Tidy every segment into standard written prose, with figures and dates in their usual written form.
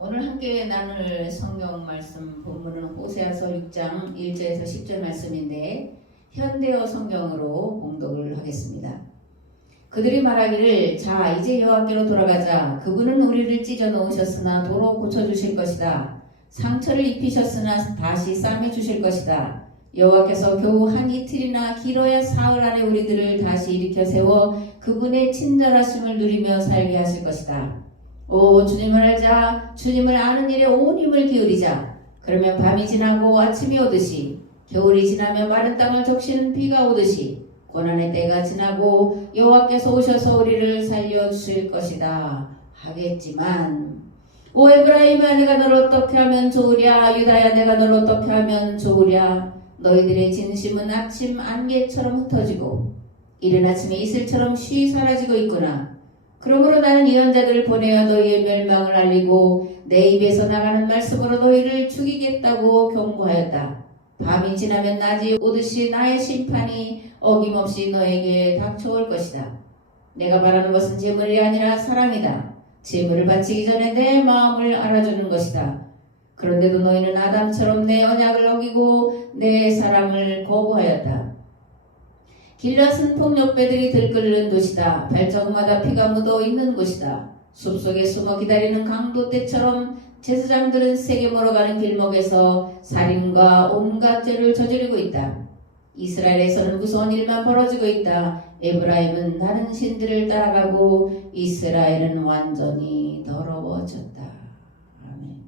오늘 함께 나눌 성경 말씀 본문은 호세아서 6장 1절에서 10절 말씀인데 현대어 성경으로 봉독을 하겠습니다. 그들이 말하기를 자 이제 여호와께로 돌아가자. 그분은 우리를 찢어 놓으셨으나 도로 고쳐주실 것이다. 상처를 입히셨으나 다시 싸매 주실 것이다. 여호와께서 겨우 한 이틀이나 길어야 사흘 안에 우리들을 다시 일으켜 세워 그분의 친절하심을 누리며 살게 하실 것이다. 오 주님을 알자. 주님을 아는 일에 온 힘을 기울이자. 그러면 밤이 지나고 아침이 오듯이 겨울이 지나면 마른 땅을 적시는 비가 오듯이 고난의 때가 지나고 여호와께서 오셔서 우리를 살려주실 것이다 하겠지만 오 에브라임아 내가 너를 어떻게 하면 좋으랴. 유다야 내가 너를 어떻게 하면 좋으랴. 너희들의 진심은 아침 안개처럼 흩어지고 이른 아침에 이슬처럼 쉬 사라지고 있구나. 그러므로 나는 예언자들을 보내어 너희의 멸망을 알리고 내 입에서 나가는 말씀으로 너희를 죽이겠다고 경고하였다. 밤이 지나면 낮이 오듯이 나의 심판이 어김없이 너에게 닥쳐올 것이다. 내가 바라는 것은 재물이 아니라 사랑이다. 재물을 바치기 전에 내 마음을 알아주는 것이다. 그런데도 너희는 아담처럼 내 언약을 어기고 내 사랑을 거부하였다. 길앗은 폭력배들이 들끓는 도시다. 발자국마다 피가 묻어 있는 곳이다. 숲속에 숨어 기다리는 강도떼처럼 제사장들은 세게 몰아가는 길목에서 살인과 온갖 죄를 저지르고 있다. 이스라엘에서는 무서운 일만 벌어지고 있다. 에브라임은 다른 신들을 따라가고 이스라엘은 완전히 더러워졌다. 아멘.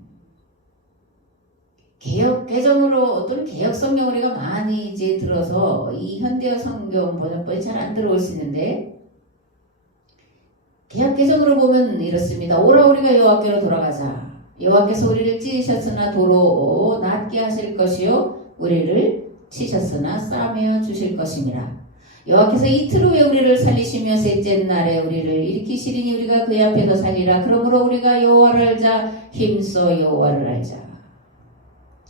개혁 개정으로 또는 개혁 성경을 우리가 많이 이제 들어서 이 현대어 성경 번역본이 잘 안 들어올 수 있는데 개혁 개정으로 보면 이렇습니다. 오라 우리가 여호와께로 돌아가자. 여호와께서 우리를 찢으셨으나 도로 낫게 하실 것이요 우리를 치셨으나 싸매어 주실 것이니라. 여호와께서 이틀 후에 우리를 살리시며 셋째 날에 우리를 일으키시리니 우리가 그의 앞에서 살리라. 그러므로 우리가 여호와를 알자. 힘써 여호와를 알자.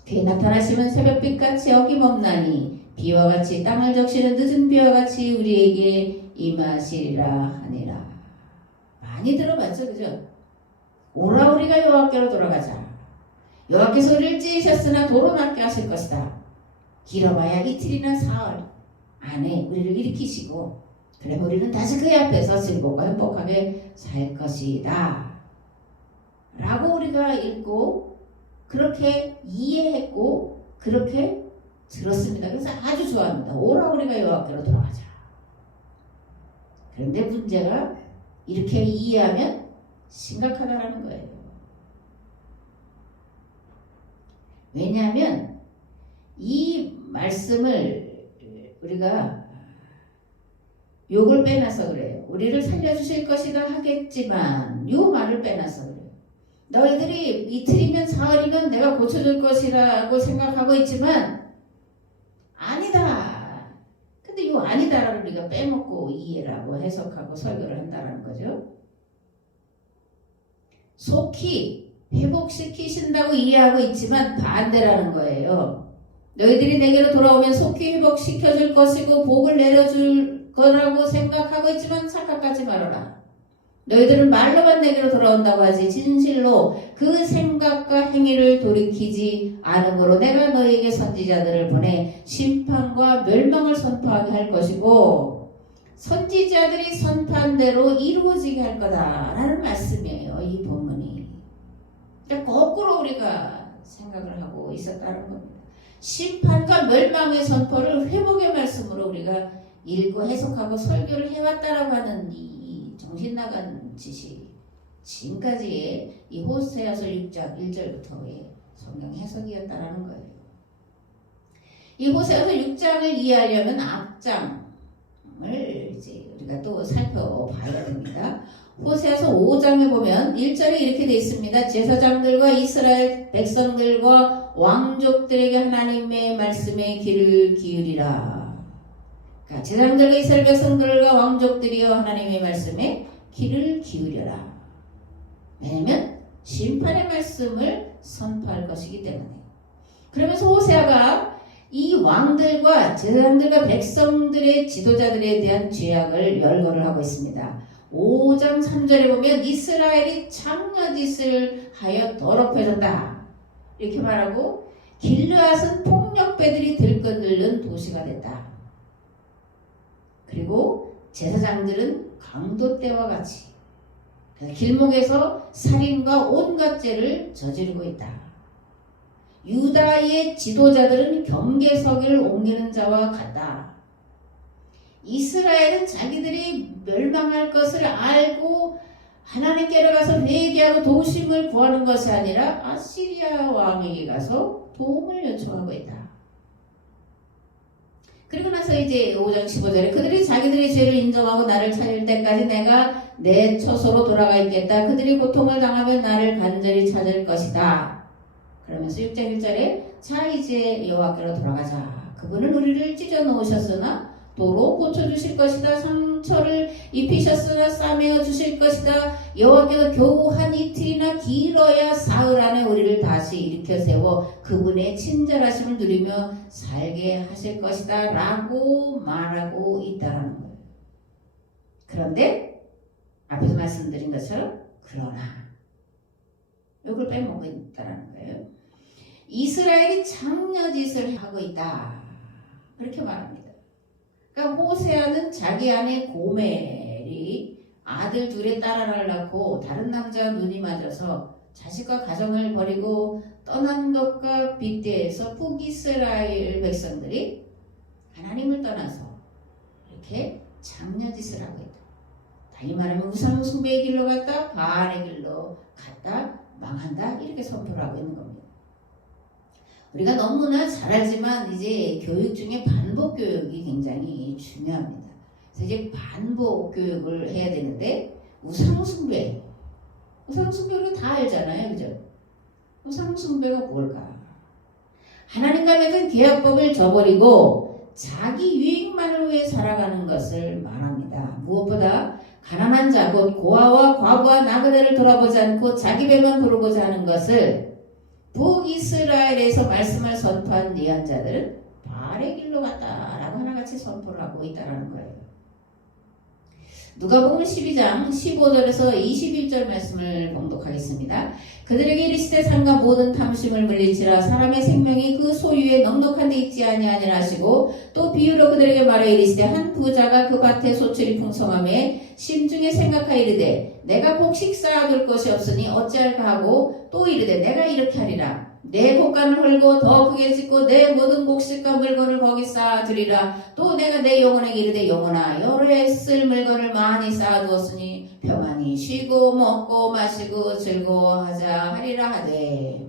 그의 나타나심은 새벽빛같이 어김없나니 비와 같이 땅을 적시는 늦은 비와 같이 우리에게 임하시리라 하니라. 많이 들어봤죠, 그죠? 오라 우리가 여호와께로 돌아가자. 여호와께서 우리를 찢으셨으나 도로 낫게 하실 것이다. 길어봐야 이틀이나 사흘 안에 우리를 일으키시고 그러면 우리는 다시 그의 앞에서 즐겁고 행복하게 살 것이다 라고 우리가 읽고 그렇게 이해했고 그렇게 들었습니다. 그래서 아주 좋아합니다. 오라 우리가 여호와께로 돌아가자. 그런데 문제가 이렇게 이해하면 심각하다라는 거예요. 왜냐하면 이 말씀을 우리가 욕을 빼놔서 그래요. 우리를 살려주실 것이다 하겠지만 이 말을 빼놔서 그래요. 너희들이 이틀이면 사흘이면 내가 고쳐줄 것이라고 생각하고 있지만 아니다. 근데 이 아니다라를 우리가 빼먹고 이해라고 해석하고 설교를 한다는 거죠. 속히 회복시키신다고 이해하고 있지만 반대라는 거예요. 너희들이 내게로 돌아오면 속히 회복시켜줄 것이고 복을 내려줄 거라고 생각하고 있지만 착각하지 말아라. 너희들은 말로만 내게로 돌아온다고 하지 진실로 그 생각과 행위를 돌이키지 않으므로 내가 너희에게 선지자들을 보내 심판과 멸망을 선포하게 할 것이고 선지자들이 선포한 대로 이루어지게 할 거다라는 말씀이에요. 이 본문이. 그러니까 거꾸로 우리가 생각을 하고 있었다는 겁니다. 심판과 멸망의 선포를 회복의 말씀으로 우리가 읽고 해석하고 설교를 해왔다라고 하는 이 정신 나간 지식, 지금까지의 이 호세아서 6장 1절부터의 성경 해석이었다라는 거예요. 이 호세아서 6장을 이해하려면 앞장을 이제 우리가 또 살펴봐야 됩니다. 호세아서 5장에 보면 1절에 이렇게 되어 있습니다. 제사장들과 이스라엘 백성들과 왕족들에게 하나님의 말씀에 귀를 기울이라. 그러니까 제사장들과 이스라엘 백성들과 왕족들이여 하나님의 말씀에 귀를 기울여라. 왜냐하면 심판의 말씀을 선포할 것이기 때문에. 그러면서 호세아가 이 왕들과 제사장들과 백성들의 지도자들에 대한 죄악을 열거를 하고 있습니다. 5장 3절에 보면 이스라엘이 창녀짓을 하여 더럽혀졌다 이렇게 말하고 길르앗은 폭력배들이 들끓는 도시가 됐다. 그리고 제사장들은 강도 때와 같이 길목에서 살인과 온갖 죄를 저지르고 있다. 유다의 지도자들은 경계서기를 옮기는 자와 같다. 이스라엘은 자기들이 멸망할 것을 알고 하나님께로 가서 회개하고 도심을 구하는 것이 아니라 아시리아 왕에게 가서 도움을 요청하고 있다. 그리고 나서 이제 5장 15절에 그들이 자기들의 죄를 인정하고 나를 찾을 때까지 내가 내 처소로 돌아가 있겠다. 그들이 고통을 당하면 나를 간절히 찾을 것이다. 그러면서 6장 1절에 자 이제 여호와께로 돌아가자. 그분은 우리를 찢어 놓으셨으나 도로 고쳐주실 것이다. 상처를 입히셨으나 싸매어 주실 것이다. 여호와께서 겨우 한 이틀이나 길어야 사흘 안에 우리를 다시 일으켜 세워 그분의 친절하심을 누리며 살게 하실 것이다 라고 말하고 있다라는 거예요. 그런데 앞에서 말씀드린 것처럼 그러나 이걸 빼먹고 있다라는 거예요. 이스라엘이 장려짓을 하고 있다 그렇게 말합니다. 그러니까 호세아는 자기 아내 고멜이 아들 둘의 딸 하나를 낳고 다른 남자와 눈이 맞아서 자식과 가정을 버리고 떠난 것과 빗대에서 북이스라엘 백성들이 하나님을 떠나서 이렇게 장려짓을 하고 있다. 달리 말하면 우상 숭배의 길로 갔다 바알의 길로 갔다 망한다 이렇게 선포를 하고 있는 겁니다. 우리가 너무나 잘 알지만 이제 교육 중에 반복 교육이 굉장히 중요합니다. 그래서 이제 반복 교육을 해야 되는데 우상숭배 우리가 다 알잖아요. 그죠? 우상숭배가 뭘까? 하나님과 맺은 계약법을 저버리고 자기 유익만을 위해 살아가는 것을 말합니다. 무엇보다 가난한 자 곧 고아와 과부와 나그네를 돌아보지 않고 자기 배만 부르고자 하는 것을 북이스라엘에서 말씀을 선포한 예언자들은 바알의 길로 갔다라고 하나같이 선포를 하고 있다는 거예요. 누가복음 12장 15절에서 21절 말씀을 봉독하겠습니다. 그들에게 이르시되 산과 모든 탐심을 물리치라 사람의 생명이 그 소유에 넉넉한 데 있지 아니하니라 하시고 또 비유로 그들에게 말해 이르시되 한 부자가 그 밭에 소출이 풍성함에 심중에 생각하여 이르되 내가 곡식 쌓아둘 것이 없으니 어찌할까 하고 또 이르되 내가 이렇게 하리라 내 곡간을 헐고 더 크게 짓고 내 모든 곡식과 물건을 거기 쌓아두리라 또 내가 내 영혼에게 이르되 영혼아 여러 해 쓸 물건을 많이 쌓아두었으니 평안히 쉬고 먹고 마시고 즐거워하자 하리라 하되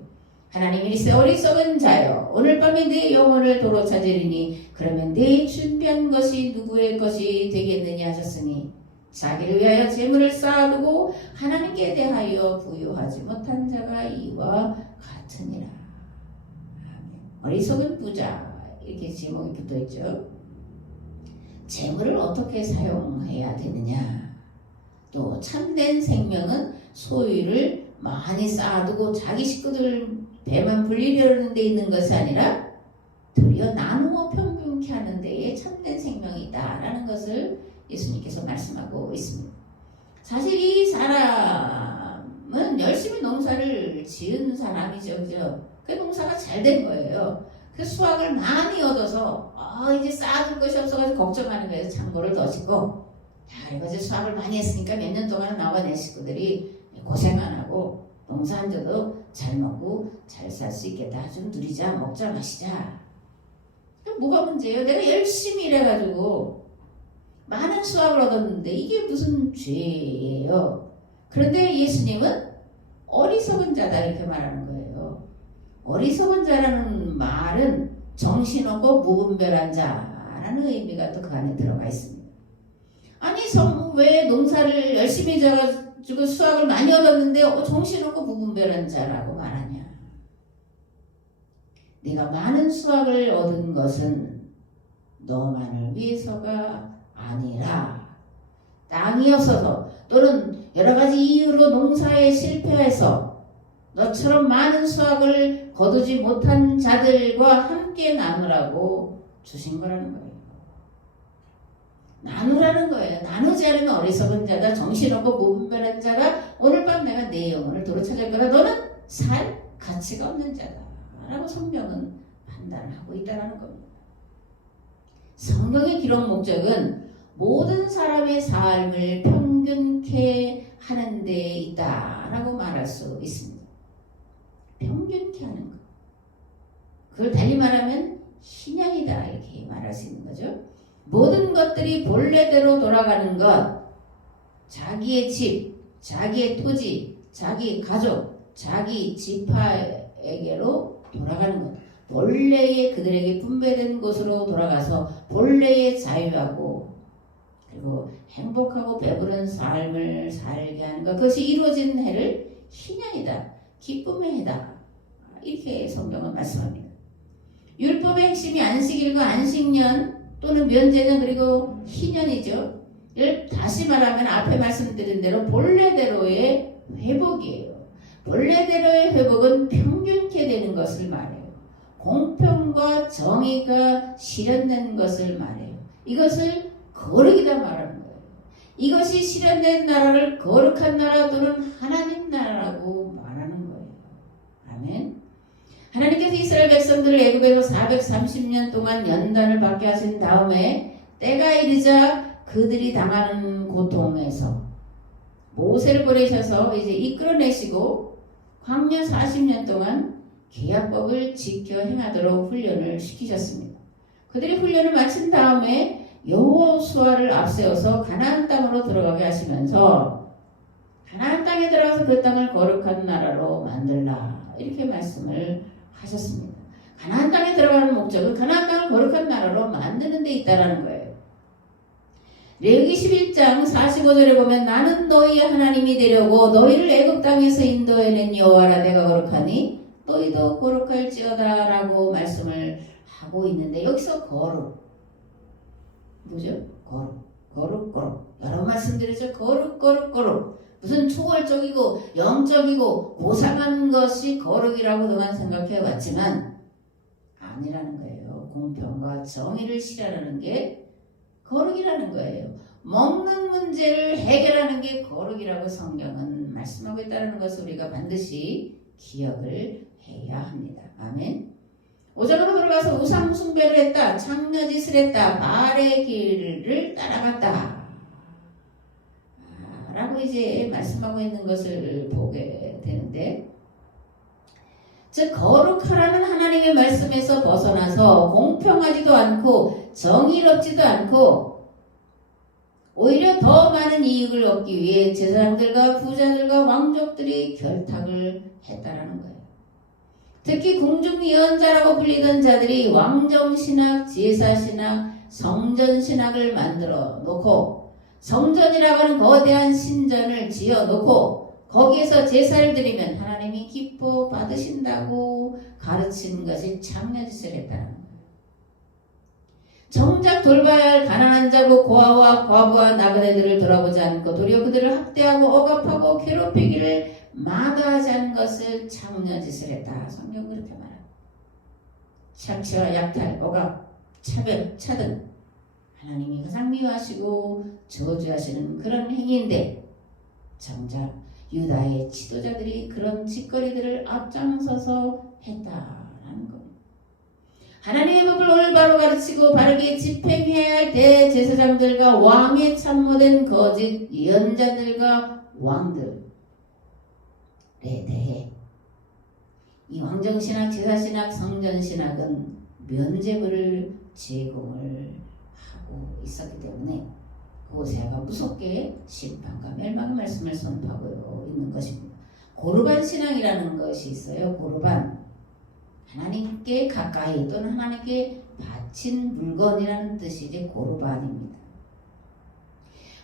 하나님이 이르시되 어리석은 자여 오늘 밤에 내 영혼을 도로 찾으리니 그러면 내 준비한 것이 누구의 것이 되겠느냐 하셨으니 자기를 위하여 재물을 쌓아두고 하나님께 대하여 부유하지 못한 자가 이와 같으니라. 어리석은 부자 이렇게 제목이 붙어있죠. 재물을 어떻게 사용해야 되느냐. 또 참된 생명은 소유를 많이 쌓아두고 자기 식구들 배만 불리려는 데 있는 것이 아니라 도리어 나누어 평균케 하는 데에 참된 생명이 있다라는 것을 예수님께서 말씀하고 있습니다. 사실 이 사람은 열심히 농사를 지은 사람이죠. 그죠? 그 농사가 잘 된 거예요. 그 수확을 많이 얻어서 이제 쌓아둘 것이 없어가지고 걱정하는 거예요. 창고를 더 짓고 이거 이제 수확을 많이 했으니까 몇 년 동안 나와 내 식구들이 고생 안 하고 농사 안 져도 잘 먹고 잘 살 수 있겠다. 좀 누리자 먹자 마시자. 뭐가 문제예요? 내가 열심히 일해가지고 많은 수확을 얻었는데 이게 무슨 죄예요? 그런데 예수님은 어리석은 자다 이렇게 말하는 거예요. 어리석은 자라는 말은 정신없고 무분별한 자라는 의미가 또 그 안에 들어가 있습니다. 아니 왜 농사를 열심히 져가지고 수확을 많이 얻었는데 정신없고 무분별한 자라고 말하냐. 네가 많은 수확을 얻은 것은 너만을 위해서가 아니라 땅이 없어서 또는 여러 가지 이유로 농사에 실패해서 너처럼 많은 수확을 거두지 못한 자들과 함께 나누라고 주신 거라는 거예요. 나누라는 거예요. 나누지 않으면 어리석은 자다, 정신없고 무분별한 자가 오늘 밤 내가 내 영혼을 도로 찾을 거다. 너는 살 가치가 없는 자다 라고 성경은 판단하고 있다는 겁니다. 성경의 기록 목적은 모든 사람의 삶을 평균케 하는 데 있다라고 말할 수 있습니다. 평균케 하는 것. 그걸 달리 말하면 신앙이다 이렇게 말할 수 있는 거죠. 모든 것들이 본래대로 돌아가는 것, 자기의 집, 자기의 토지, 자기 가족, 자기 지파에게로 돌아가는 것, 본래의 그들에게 분배된 곳으로 돌아가서 본래의 자유하고 그리고 행복하고 배부른 삶을 살게 하는 것, 그것이 이루어진 해를 희년이다, 기쁨의 해다 이렇게 성경은 말씀합니다. 율법의 핵심이 안식일과 안식년 또는 면제년 그리고 희년이죠. 이를 다시 말하면 앞에 말씀드린 대로 본래대로의 회복이에요. 본래대로의 회복은 평균케 되는 것을 말해요. 공평과 정의가 실현된 것을 말해요. 이것을 거룩이다 말하는 거예요. 이것이 실현된 나라를 거룩한 나라 또는 하나님 나라라고 말하는 거예요. 아멘. 하나님께서 이스라엘 백성들을 애굽에서 430년 동안 연단을 받게 하신 다음에 때가 이르자 그들이 당하는 고통에서 모세를 보내셔서 이제 이끌어내시고 광야 40년 동안 계약법을 지켜 행하도록 훈련을 시키셨습니다. 그들이 훈련을 마친 다음에 여호수아를 앞세워서 가나안 땅으로 들어가게 하시면서 가나안 땅에 들어가서 그 땅을 거룩한 나라로 만들라 이렇게 말씀을 하셨습니다. 가나안 땅에 들어가는 목적은 가나안 땅을 거룩한 나라로 만드는 데 있다라는 거예요. 레위기 11장 45절에 보면 나는 너희의 하나님이 되려고 너희를 애굽 땅에서 인도해낸 여호와라 내가 거룩하니 너희도 거룩할지어다 라고 말씀을 하고 있는데 여기서 거룩 뭐죠? 거룩 여러 번 말씀드렸죠. 거룩 무슨 초월적이고 영적이고 고상한 것이 거룩이라고 그동안 생각해 왔지만 아니라는 거예요. 공평과 정의를 실현하는 게 거룩이라는 거예요. 먹는 문제를 해결하는 게 거룩이라고 성경은 말씀하고 있다는 것을 우리가 반드시 기억을 해야 합니다. 아멘. 5장으로 들어가서 우상 숭배를 했다. 창녀짓을 했다. 바알의 길을 따라갔다. 라고 이제 말씀하고 있는 것을 보게 되는데 즉 거룩하라는 하나님의 말씀에서 벗어나서 공평하지도 않고 정의롭지도 않고 오히려 더 많은 이익을 얻기 위해 제사장들과 부자들과 왕족들이 결탁을 했다라는 거예요. 특히 궁중예언자라고 불리던 자들이 왕정신학, 제사신학, 성전신학을 만들어 놓고 성전이라고 하는 거대한 신전을 지어 놓고 거기에서 제사를 드리면 하나님이 기뻐 받으신다고 가르친 것이 창녀짓을 했다는 거예요. 정작 돌봐야 할 가난한 자고 고아와 과부와 나그네들을 돌아보지 않고 도리어 그들을 학대하고 억압하고 괴롭히기를 마다하지 않은 것을 창녀짓을 했다. 성경 그렇게 말합니다. 착취와 약탈, 억압, 차별, 차등 하나님이 가장 미워하시고 저주하시는 그런 행위인데 정작 유다의 지도자들이 그런 짓거리들을 앞장서서 했다라는 겁니다. 하나님의 법을 올바로 가르치고 바르게 집행해야 할 대제사장들과 왕에 참모된 거짓 예언자들과 왕들에 대해 이 왕정신학, 제사신학, 성전신학은 면죄부를 제공을 하고 있었기 때문에 호세아가 무섭게 심판과 멸망의 말씀을 선포하고 있는 것입니다. 고르반 신앙이라는 것이 있어요. 고르반 하나님께 가까이 또는 하나님께 바친 물건이라는 뜻이 이제 고르반입니다.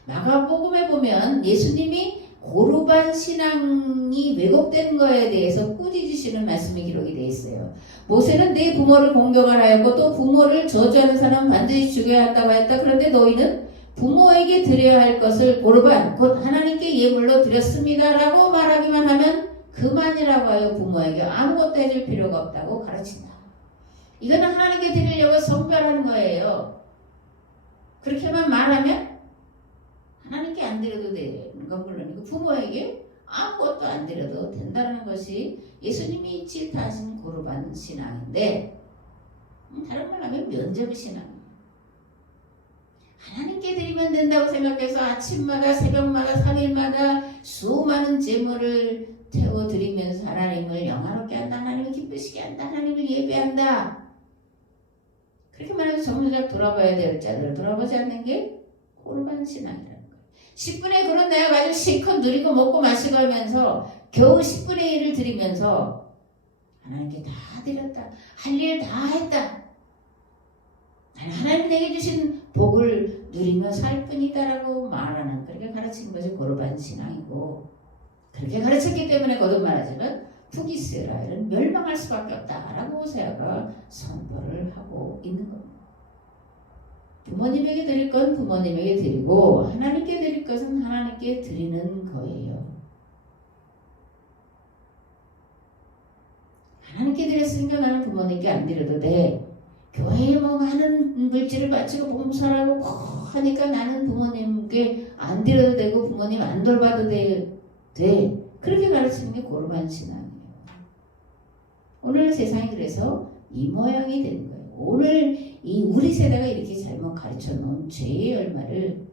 마가복음에 보면 예수님이 고르반 신앙이 왜곡된 거에 대해서 꾸짖으시는 말씀이 기록이 되어 있어요. 모세는 내 부모를 공경하라 하였고 또 부모를 저주하는 사람은 반드시 죽여야 한다고 했다. 그런데 너희는 부모에게 드려야 할 것을 고르반 곧 하나님께 예물로 드렸습니다 라고 말하기만 하면 그만이라고 하여 부모에게 아무것도 해줄 필요가 없다고 가르친다. 이거는 하나님께 드리려고 성별하는 거예요. 그렇게만 말하면 하나님께 안 드려도 되는 건 물론이고 부모에게 아무것도 안 드려도 된다는 것이 예수님이 질타하신 고르반 신앙인데, 다른 말 하면 면죄부 신앙이에요. 하나님께 드리면 된다고 생각해서 아침마다 새벽마다 3일마다 수많은 제물을 태워드리면서 하나님을 영화롭게 한다, 하나님을 기쁘시게 한다, 하나님을 예배한다, 그렇게 말하면 정작 돌아봐야 될 자들을 돌아보지 않는 게 고르반 신앙이라는 거예요. 10분의 그런 내가 가지고 실컷 누리고 먹고 마시고 하면서 겨우 10분의 1을 드리면서 하나님께 다 드렸다, 할 일 다 했다, 하나님 내게 주신 복을 누리며 살 뿐이다라고 말하는, 그렇게 가르친 것이 고르반 신앙이고, 그렇게 가르쳤기 때문에 거듭 말하지만 북이스라엘은 멸망할 수밖에 없다라고 호세아가 선포를 하고 있는 겁니다. 부모님에게 드릴 건 부모님에게 드리고 하나님께 드릴 것은 하나님께 드리는 거예요. 하나님께 드렸으니까 나는 부모님께 안 드려도 돼. 교회에 뭐 많은 물질을 바치고 봉사하고 하니까 나는 부모님께 안 드려도 되고 부모님 안 돌봐도 돼. 그렇게 가르치는 게 고르반 신앙이에요. 오늘 세상이 그래서 이 모양이 된 거예요. 오늘 이 우리 세대가 이렇게 잘못 가르쳐 놓은 죄의 열매를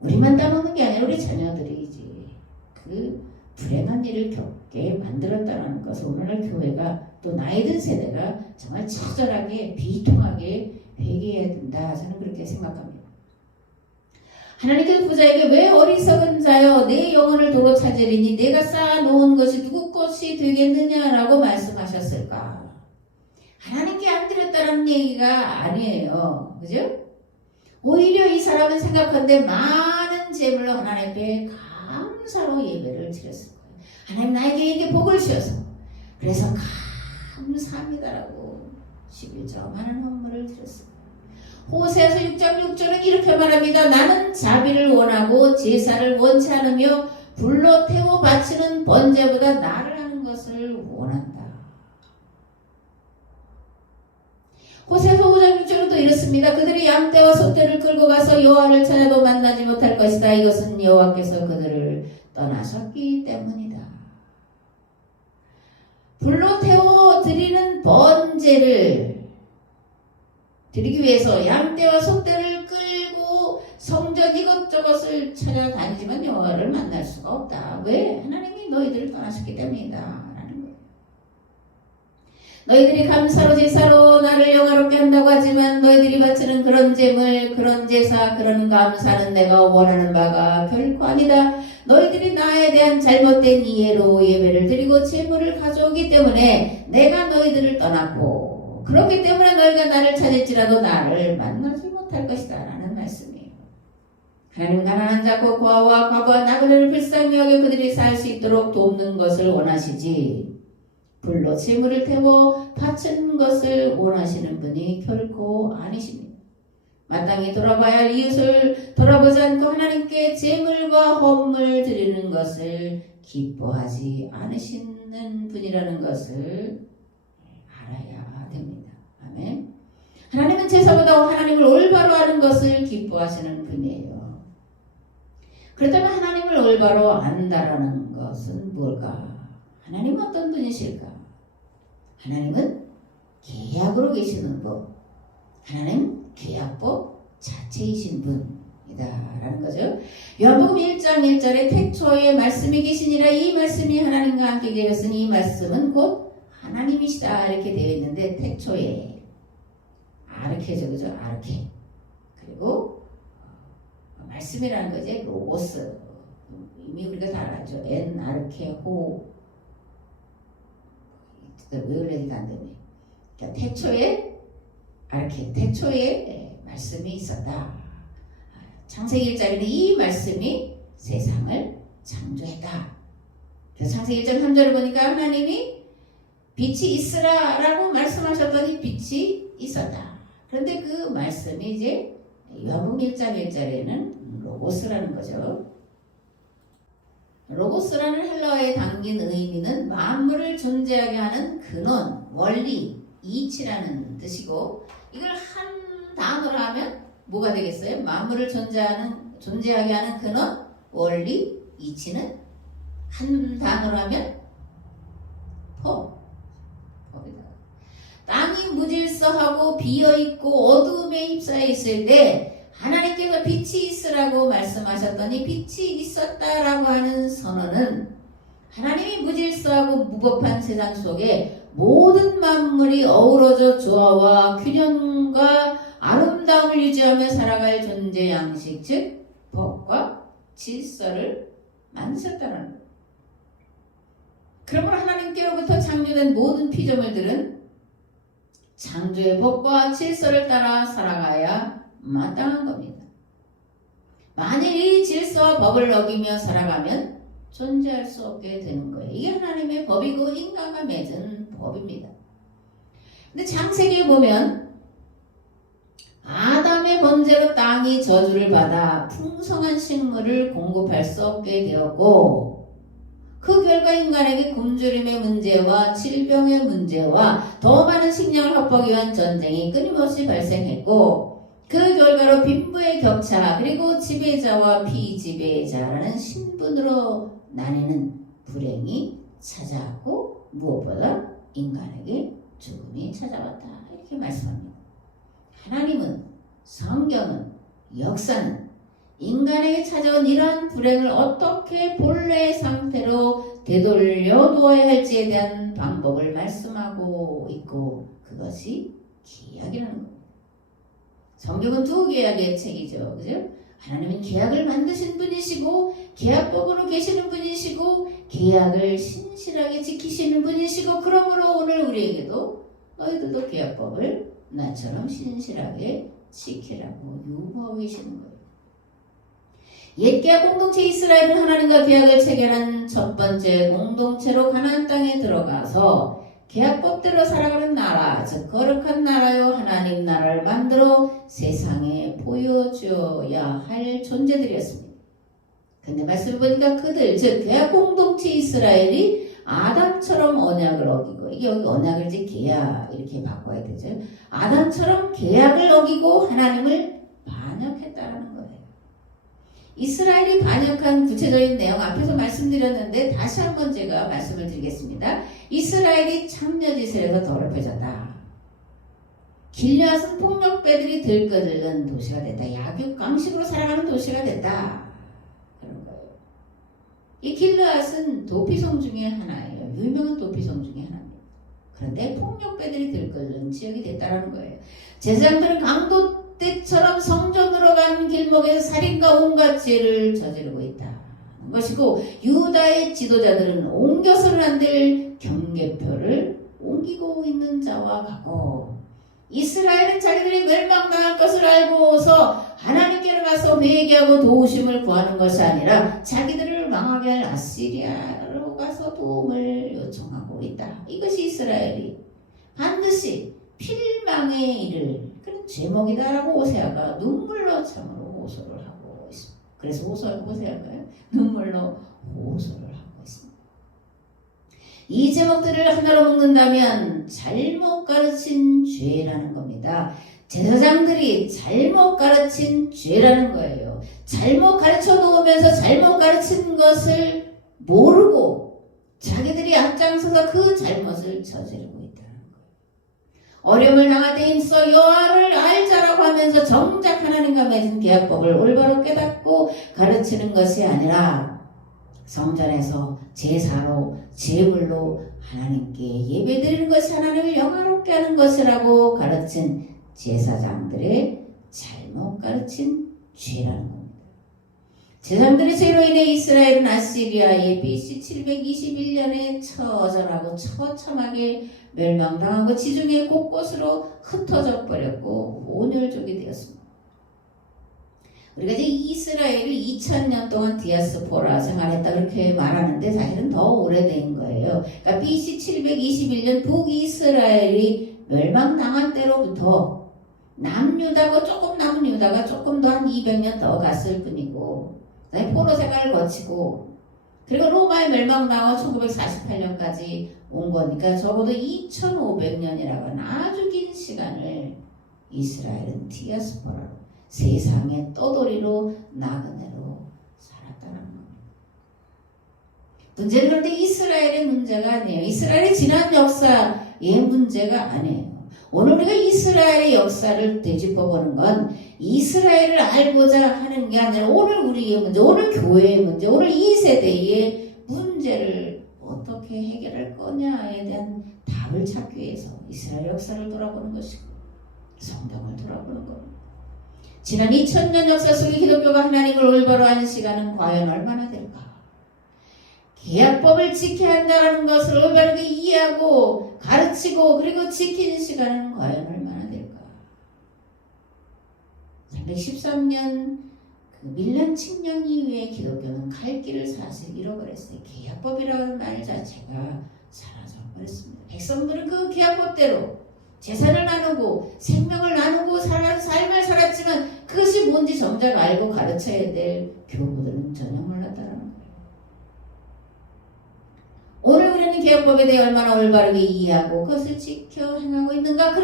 우리만 따먹는 게 아니라 우리 자녀들이지 그 불행한 일을 겪게 만들었다는 것을 오늘날 교회가 또 나이 든 세대가 정말 처절하게 비통하게 회개해야 된다. 저는 그렇게 생각합니다. 하나님께서 부자에게 왜 어리석은 자여 내 영혼을 도로 찾으리니 내가 쌓아놓은 것이 누구 것이 되겠느냐라고 말씀하셨을까? 하나님께 안 드렸다는 얘기가 아니에요. 그죠? 오히려 이 사람은 생각한데 많은 재물로 하나님 앞에 감사로 예배를 드렸을 거예요. 하나님 나에게 이렇게 복을 주셔서 그래서 감사합니다라고 11조 많은 헌물을 드렸을 거예요. 호세아서 6장 6절은 이렇게 말합니다. 나는 자비를 원하고 제사를 원치 않으며 불로 태워 바치는 번제보다 나를 하는 것을 원한다. 호세아서 5장 6절은 또 이렇습니다. 그들이 양떼와 소떼를 끌고 가서 여호와를 찾아도 만나지 못할 것이다. 이것은 여호와께서 그들을 떠나셨기 때문이다. 불로 태워 드리는 번제를 드리기 위해서 양떼와 소떼를 끌고 성전 이것저것을 찾아다니지만 여호와를 만날 수가 없다. 왜? 하나님이 너희들을 떠나셨기 때문이다 라는 거예요. 너희들이 감사로 제사로 나를 영화롭게 한다고 하지만 너희들이 바치는 그런 제물, 그런 제사, 그런 감사는 내가 원하는 바가 결코 아니다. 너희들이 나에 대한 잘못된 이해로 예배를 드리고 제물을 가져오기 때문에 내가 너희들을 떠났고 그렇기 때문에 너희가 나를 찾을지라도 나를 만나지 못할 것이다 라는 말씀이에요. 하나님은 가난한 자고 고아와 과부와 나그네를 불쌍히 여겨 그들이 살 수 있도록 돕는 것을 원하시지 불로 제물을 태워 바치는 것을 원하시는 분이 결코 아니십니다. 마땅히 돌아봐야 할 이웃을 돌아보지 않고 하나님께 제물과 헌물 드리는 것을 기뻐하지 않으시는 분이라는 것을 알아야 됩니다. 아멘. 하나님은 제사보다 하나님을 올바로 하는 것을 기뻐하시는 분이에요. 그렇다면 하나님을 올바로 안다라는 것은 뭘까? 하나님은 어떤 분이실까? 하나님은 계약으로 계시는 법, 하나님 계약법 자체이신 분이다라는 거죠. 요한복음 1장 1절에 태초에 말씀이 계시니라 이 말씀이 하나님과 함께 계셨으니 이 말씀은 곧 하나님이시다 이렇게 되어 있는데 태초에 아르케죠, 그죠? 아르케. 그리고 말씀이라는 거지 로고스. 이미 우리가 다 알죠. 엔 아르케 호. 외울래니까 안 되네. 그러니까 태초에 아르케, 태초에 말씀이 있었다. 창세기 1장에는 이 말씀이 세상을 창조했다. 그래서 창세기 1장 3절을 보니까 하나님이 빛이 있으라라고 말씀하셨더니 빛이 있었다. 그런데 그 말씀이 이제 요한복음 1장 1절에는 로고스라는 거죠. 로고스라는 헬라어에 담긴 의미는 만물을 존재하게 하는 근원, 원리, 이치라는 뜻이고 이걸 한 단어로 하면 뭐가 되겠어요? 만물을 존재하게 하는 근원, 원리, 이치는 한 단어로 하면 법이다. 땅이 무질서하고 비어있고 어두움에 휩싸여 있을 때 하나님께서 빛이 있으라고 말씀하셨더니 빛이 있었다라고 하는 선언은 하나님이 무질서하고 무법한 세상 속에 모든 만물이 어우러져 조화와 균형과 아름다움을 유지하며 살아갈 존재 양식, 즉 법과 질서를 만드셨다는 거예요. 그러므로 하나님께로부터 창조된 모든 피조물들은 창조의 법과 질서를 따라 살아가야 마땅한 겁니다. 만일 이 질서와 법을 어기며 살아가면 존재할 수 없게 되는 거예요. 이게 하나님의 법이고 인간과 맺은 법입니다. 근데 창세기에 보면 아담의 범죄로 땅이 저주를 받아 풍성한 식물을 공급할 수 없게 되었고 그 결과 인간에게 굶주림의 문제와 질병의 문제와 더 많은 식량을 확보하기 위한 전쟁이 끊임없이 발생했고 그 결과로 빈부의 격차 그리고 지배자와 피지배자라는 신분으로 나뉘는 불행이 찾아왔고 무엇보다 인간에게 죽음이 찾아왔다 이렇게 말씀합니다. 하나님은 성경은 역사는 인간에게 찾아온 이러한 불행을 어떻게 본래의 상태로 되돌려 놓아야 할지에 대한 방법을 말씀하고 있고 그것이 계약이라는 겁니다. 성경은 두 계약의 책이죠. 그죠? 하나님은 계약을 만드신 분이시고 계약법으로 계시는 분이시고 계약을 신실하게 지키시는 분이시고 그러므로 오늘 우리에게도 너희들도 계약법을 나처럼 신실하게 지키라고 요구하고 계시는 거예요. 옛 계약 공동체 이스라엘은 하나님과 계약을 체결한 첫 번째 공동체로 가나안 땅에 들어가서 계약법대로 살아가는 나라, 즉 거룩한 나라요 하나님 나라를 만들어 세상에 보여줘야 할 존재들이었습니다. 근데 말씀을 보니까 그들, 즉 계약 공동체 이스라엘이 아담처럼 언약을 어기고 이게 여기 언약을 이제 계약 이렇게 바꿔야 되죠. 아담처럼 계약을 어기고 하나님을 반역했다라는 거예요. 이스라엘이 반역한 구체적인 내용 앞에서 말씀드렸는데 다시 한번 제가 말씀을 드리겠습니다. 이스라엘이 참여짓을 해서 더럽혀졌다. 길앗은 폭력배들이 들끓는 도시가 됐다. 약육강식으로 살아가는 도시가 됐다. 그런 거예요. 이 길앗은 도피성 중에 하나예요. 유명한 도피성 중에 하나입니다. 그런데 폭력배들이 들끓는 지역이 됐다는 거예요. 제사장들은 강도 때처럼 성전으로 가는 길목에서 살인과 온갖 죄를 저지르고 있다는 것이고 유다의 지도자들은 옮겨서는 안 될 경계표를 옮기고 있는 자와 같고 이스라엘은 자기들이 멸망당할 것을 알고서 하나님께로 가서 회개하고 도우심을 구하는 것이 아니라 자기들을 망하게 할 아시리아로 가서 도움을 요청하고 있다. 이것이 이스라엘이 반드시 필망에 이를 그런 제목이다라고 호세아가 눈물로 참으로 호소를 하고 있습니다. 그래서 호세아가요 눈물로 호소를 하고 있습니다. 이 제목들을 하나로 묶는다면 잘못 가르친 죄라는 겁니다. 제사장들이 잘못 가르친 죄라는 거예요. 잘못 가르쳐 놓으면서 잘못 가르친 것을 모르고 자기들이 앞장서서 그 잘못을 저지르고 있다는 거예요. 어려움을 당할 때 힘써 여호와를 알자라고 하면서 정작 하나님과 맺은 계약법을 올바로 깨닫고 가르치는 것이 아니라 성전에서 제사로 제물로 하나님께 예배드리는 것이 하나님을 영화롭게 하는 것이라고 가르친 제사장들의 잘못 가르친 죄라는 겁니다. 제사장들의 죄로 인해 이스라엘은 아시리아의 BC 721년에 처절하고 처참하게 멸망당하고 지중해 곳곳으로 흩어져 버렸고 온혈족이 되었습니다. 우리가 이제 이스라엘이 2000년 동안 디아스포라 생활했다 그렇게 말하는데 사실은 더 오래된 거예요. 그러니까 BC 721년 북이스라엘이 멸망당한 때로부터 남유다고 조금 남은 유다가 조금 더 한 200년 더 갔을 뿐이고 그다음에 포로 생활을 거치고 그리고 로마에 멸망당하고 1948년까지 온 거니까 적어도 2500년이라고 하는 아주 긴 시간을 이스라엘은 디아스포라로 세상의 떠돌이로 나그네로 살았다는 겁니다. 문제는 그런데 이스라엘의 문제가 아니에요. 이스라엘의 지난 역사의 문제가 아니에요. 오늘 우리가 이스라엘의 역사를 되짚어보는 건 이스라엘을 알고자 하는 게 아니라 오늘 우리의 문제, 오늘 교회의 문제, 오늘 이 세대의 문제를 어떻게 해결할 거냐에 대한 답을 찾기 위해서 이스라엘 역사를 돌아보는 것이고 성경을 돌아보는 겁니다. 지난 2000년 역사 속에 기독교가 하나님을 올바로 하는 시간은 과연 얼마나 될까? 계약법을 지켜야 한다는 것을 올바르게 이해하고 가르치고 그리고 지키는 시간은 과연 얼마나 될까? 313년 그 밀란 칙령 이후에 기독교는 갈 길을 사실 잃어버렸어요. 계약법이라는 말 자체가 사라져버렸습니다. 백성들은 그 계약법대로 재산을 나누고 생명을 나누고 삶을 살았지만 그것이 뭔지 정작 알고 가르쳐야 될 교부들은 전혀 몰랐다는 거예요. 오늘 우리는 계약법에 대해 얼마나 올바르게 이해하고 그것을 지켜 행하고 있는가?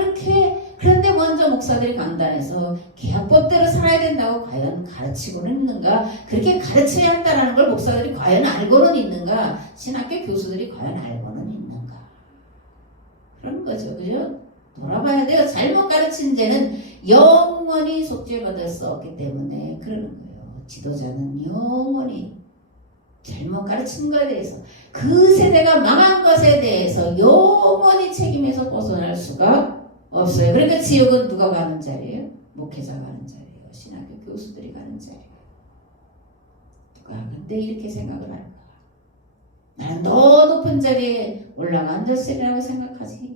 그런데 먼저 목사들이 강단에서 계약법대로 살아야 된다고 과연 가르치고는 있는가? 그렇게 가르쳐야 한다는 걸 목사들이 과연 알고는 있는가? 신학교 교수들이 과연 알고는 있는가? 그런 거죠. 그죠? 돌아봐야 돼요. 잘못 가르친 죄는 영원히 속죄받을 수 없기 때문에 그러는 거예요. 지도자는 영원히 잘못 가르친 것에 대해서 그 세대가 망한 것에 대해서 영원히 책임에서 벗어날 수가 없어요. 그러니까 지옥은 누가 가는 자리예요? 목회자가 가는 자리예요. 신학교 교수들이 가는 자리예요. 누가 근데 이렇게 생각을 할까? 나는 더 높은 자리에 올라가 앉았으리라고 생각하지.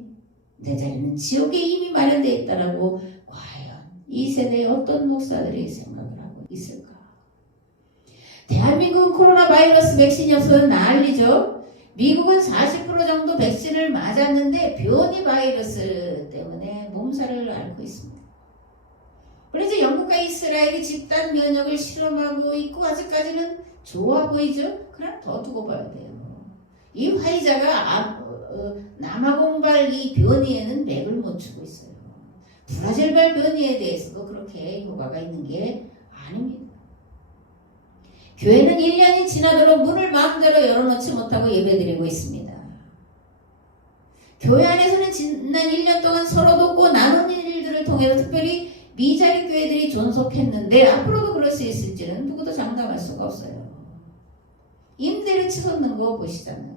내 자리는 지옥에 이미 마련되어 있다라고 과연 이 세대의 어떤 목사들이 생각을 하고 있을까? 대한민국은 코로나 바이러스 백신이 없어서 난리죠. 미국은 40% 정도 백신을 맞았는데 변이 바이러스 때문에 몸살을 앓고 있습니다. 그래서 영국과 이스라엘이 집단 면역을 실험하고 있고 아직까지는 좋아 보이죠? 그러나 더 두고 봐야 돼요. 이 화이자가 남아공발 이 변이에는 맥을 못 추고 있어요. 브라질발 변이에 대해서도 그렇게 효과가 있는 게 아닙니다. 교회는 1년이 지나도록 문을 마음대로 열어놓지 못하고 예배드리고 있습니다. 교회 안에서는 지난 1년 동안 서로 돕고 나눈 일들을 통해서 특별히 미자리 교회들이 존속했는데 앞으로도 그럴 수 있을지는 누구도 장담할 수가 없어요. 임대를 치솟는 거 보시잖아요.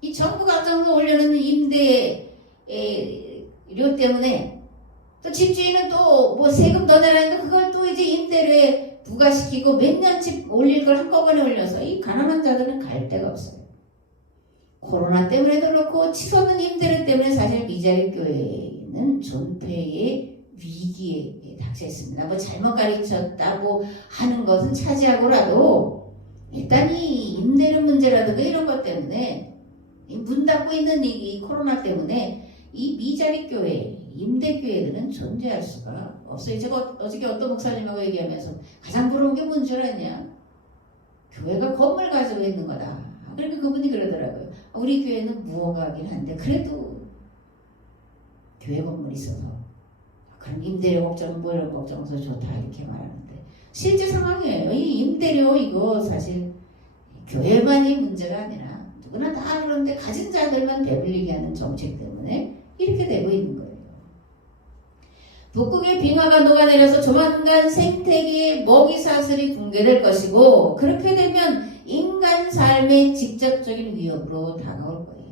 이 정부 감정서 올려놓는 임대료 때문에 또 집주인은 또 뭐 세금 더 내라는데 그걸 또 이제 임대료에 부과시키고 몇 년씩 올릴 걸 한꺼번에 올려서 이 가난한 자들은 갈 데가 없어요. 코로나 때문에도 그렇고 치솟는 임대료 때문에 사실 미자리 교회는 존폐의 위기에 닥쳤습니다. 뭐 잘못 가르쳤다 뭐 하는 것은 차지하고라도 일단 이 임대료 문제라든가 이런 것 때문에 문 닫고 있는 이 코로나 때문에 이 미자리 교회, 임대 교회들은 존재할 수가 없어요. 제가 어저께 어떤 목사님하고 얘기하면서 가장 부러운 게 뭔 줄 아냐? 교회가 건물 가지고 있는 거다. 그러니까 그분이 그러더라고요. 우리 교회는 무허가긴 한데 그래도 교회 건물이 있어서 그럼 임대료 걱정, 뭐 이런 걱정 없어서 좋다 이렇게 말하는데 실제 상황이에요. 이 임대료 이거 사실 교회만이 문제가 아니라 누구나 다 그런데 가진 자들만 배불리게 하는 정책 때문에 이렇게 되고 있는 거예요. 북극의 빙하가 녹아내려서 조만간 생태계의 먹이사슬이 붕괴될 것이고 그렇게 되면 인간 삶의 직접적인 위협으로 다가올 거예요.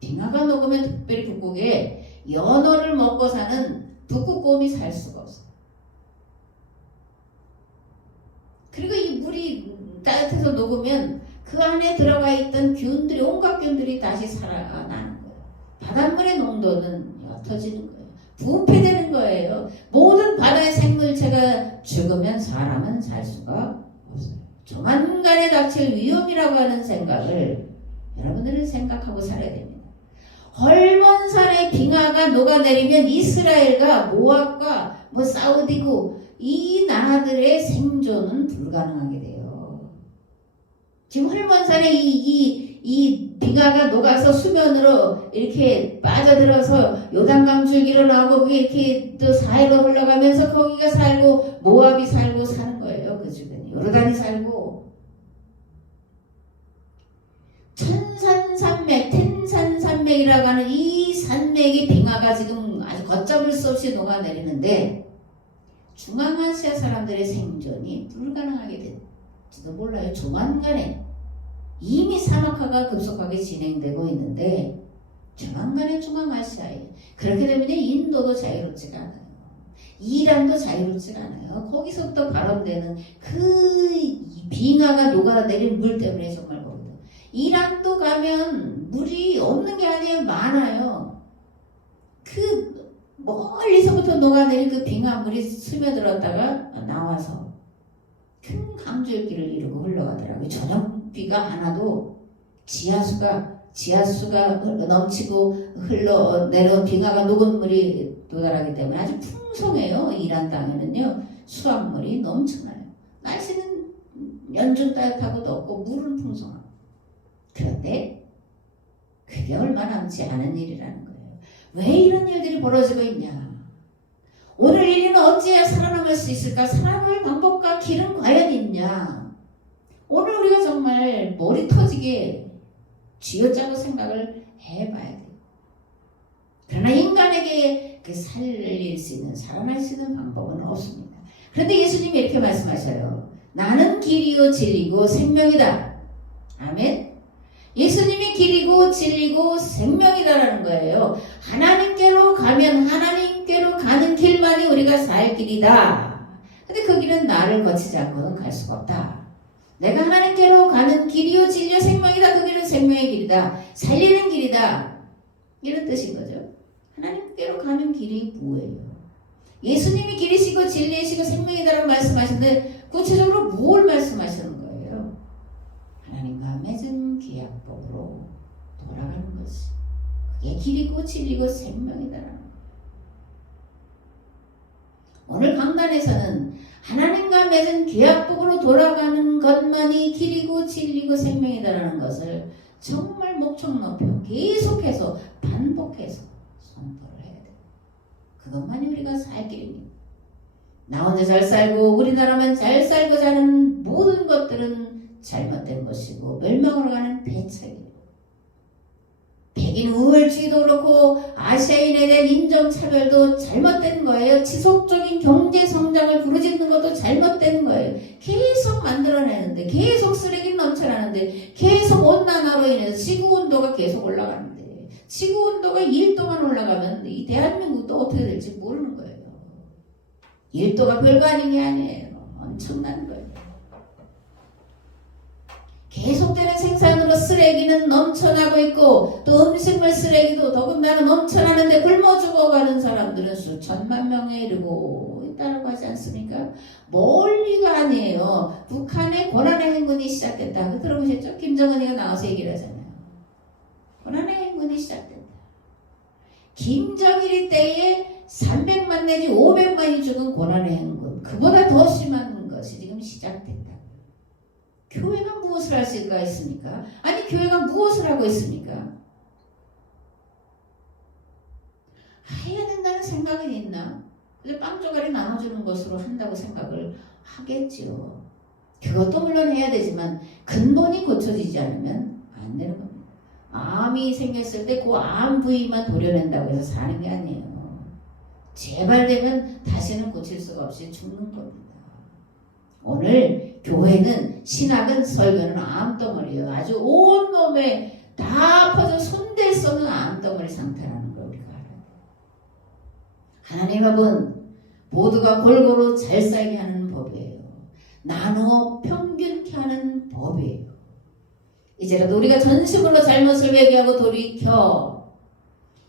빙하가 녹으면 특별히 북극에 연어를 먹고 사는 북극곰이 살 수가 없어요. 그리고 이 물이 따뜻해서 녹으면 그 안에 들어가 있던 균들이 온갖 균들이 다시 살아나는 거예요. 바닷물의 농도는 옅어지는 거예요. 부패되는 거예요. 모든 바다의 생물체가 죽으면 사람은 살 수가 없어요. 조만간에 닥칠 위험이라고 하는 생각을 여러분들은 생각하고 살아야 됩니다. 헐몬산의 빙하가 녹아내리면 이스라엘과 모압과 사우디고 이 나라들의 생존은 불가능하게 돼요. 지금 헐몬산에 이 빙하가 녹아서 수면으로 이렇게 빠져들어서 요단강 줄기로 나오고 그게 이렇게 또 사해로 흘러가면서 거기가 살고 모압이 살고 사는 거예요. 그 주변에 요르단이 살고 천산산맥, 텐산산맥이라고 하는 이 산맥의 빙하가 지금 아주 걷잡을 수 없이 녹아내리는데 중앙아시아 사람들의 생존이 불가능하게 될지도 몰라요. 조만간에 이미 사막화가 급속하게 진행되고 있는데 조만간에 중앙아시아에 그렇게 되면 인도도 자유롭지가 않아요. 이란도 자유롭지가 않아요. 거기서부터 발원되는 그 빙하가 녹아내린 물 때문에 정말 거기다. 이란도 가면 물이 없는 게 아니에요. 많아요. 그 멀리서부터 녹아내린 그 빙하물이 스며들었다가 나와서 큰 강줄기를 이루고 흘러가더라고요. 저녁비가 안 와도 지하수가 넘치고 흘러내려온 빙하가 녹은 물이 도달하기 때문에 아주 풍성해요. 이란 땅에는요. 수확물이 넘쳐나요. 날씨는 연중 따뜻하고 덥고 물은 풍성하고. 그런데 그게 얼마 남지 않은 일이라는 거예요. 왜 이런 일들이 벌어지고 있냐? 오늘 인류는 어찌해야 살아남을 수 있을까? 살아남을 방법과 길은 과연 있냐? 오늘 우리가 정말 머리 터지게 쥐어짜고 생각을 해봐야 돼요. 그러나 인간에게 그 살릴 수 있는, 살아날 수 있는 방법은 없습니다. 그런데 예수님이 이렇게 말씀하셔요. 나는 길이요 진리고 생명이다. 아멘. 예수님이 길이고 진리고 생명이다라는 거예요. 하나님께로 가면 하나님께로 가는 길만이 우리가 살 길이다. 근데 그 길은 나를 거치지 않고는 갈 수가 없다. 내가 하나님께로 가는 길이요 진리요 생명이다. 그 길은 생명의 길이다. 살리는 길이다. 이런 뜻인 거죠. 하나님께로 가는 길이 뭐예요? 예수님이 길이시고 진리이시고 생명이다라고 말씀하시는데 구체적으로 뭘 말씀하시는 거예요? 하나님과 맺은 계약법으로 돌아가는 것이 그게 길이고 진리고 생명이다라는 거예요. 오늘 강단에서는 하나님과 맺은 계약법으로 돌아가는 것만이 길이고 진리고 생명이다라는 것을 정말 목청 높여 계속해서 반복해서 선포를 해야 돼요. 그것만이 우리가 살 길입니다. 나 혼자 잘 살고 우리나라만 잘 살고자 하는 모든 것들은 잘못된 것이고 멸망으로 가는 대책이에요. 백인 우월주의도 그렇고 아시아인에 대한 인종차별도 잘못된 거예요. 지속적인 경제성장을 부르짖는 것도 잘못된 거예요. 계속 만들어내는데 계속 쓰레기는 넘쳐나는데 계속 온난화로 인해서 지구온도가 계속 올라가는데 지구온도가 1도만 올라가면 이 대한민국도 어떻게 될지 모르는 거예요. 1도가 별거 아닌 게 아니에요. 엄청난 거예요. 계속되는 생산으로 쓰레기는 넘쳐나고 있고 또 음식물 쓰레기도 더군다나 넘쳐나는데 굶어 죽어가는 사람들은 수천만 명에 이르고 있다고 하지 않습니까? 멀리가 아니에요. 북한의 고난의 행군이 시작됐다. 들어보셨죠? 김정은이가 나와서 얘기를 하잖아요. 고난의 행군이 시작됐다. 김정일이 때에 300만 내지 500만이 죽은 고난의 행군, 그보다 더 심한 것이 지금 시작됐다. 교회가 무엇을 할 수가 있습니까? 아니 교회가 무엇을 하고 있습니까? 해야 된다는 생각이 있나? 그래서 빵조각이 나눠주는 것으로 한다고 생각을 하겠지요. 그것도 물론 해야 되지만 근본이 고쳐지지 않으면 안 되는 겁니다. 암이 생겼을 때 그 암 부위만 도려낸다고 해서 사는 게 아니에요. 재발되면 다시는 고칠 수가 없이 죽는 겁니다. 오늘 교회는, 신학은, 설교는 암덩어리예요. 아주 온몸에 다 퍼져 손댈 수 없는 암덩어리 상태라는 걸 우리가 알아야 돼요. 하나님 법은 모두가 골고루 잘 살게 하는 법이에요. 나누어 평균케 하는 법이에요. 이제라도 우리가 전심으로 잘못을 회개하고 돌이켜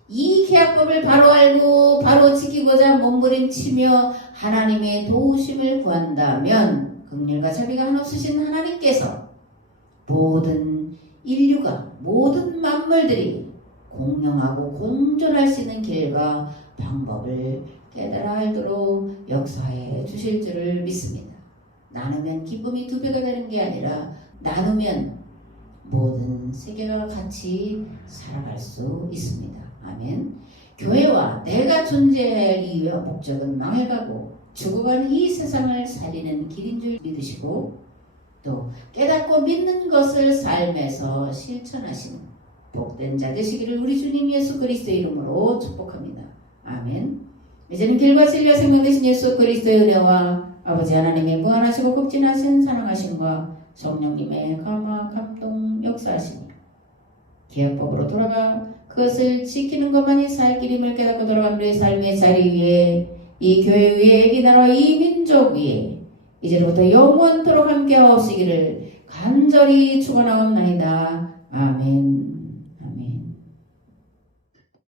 이 계약법을 바로 알고 바로 지키고자 몸부림치며 하나님의 도우심을 구한다면 긍휼과 자비가 한없으신 하나님께서 모든 인류가, 모든 만물들이 공명하고 공존할 수 있는 길과 방법을 깨달아 알도록 역사해 주실 줄을 믿습니다. 나누면 기쁨이 2배가 되는 게 아니라 나누면 모든 세계가 같이 살아갈 수 있습니다. 아멘. 교회와 내가 존재할 이유와 목적은 망해가고 죽어가는 이 세상을 살리는 길인 줄 믿으시고 또 깨닫고 믿는 것을 삶에서 실천하시는 복된 자 되시기를 우리 주님 예수 그리스도의 이름으로 축복합니다. 아멘. 이제는 길과 진리와 생명 되신 예수 그리스도의 은혜와 아버지 하나님의 무한하시고 극진하신 사랑하심과 성령님의 감화 감동 역사하시니 기업법으로 돌아가 그것을 지키는 것만이 살 길임을 깨닫고 돌아간 우리의 삶의 자리 위에 이 교회 위에 이 나라 이 민족 위에 이제부터 영원토록 함께 하옵시기를 간절히 축원하옵나이다. 아멘.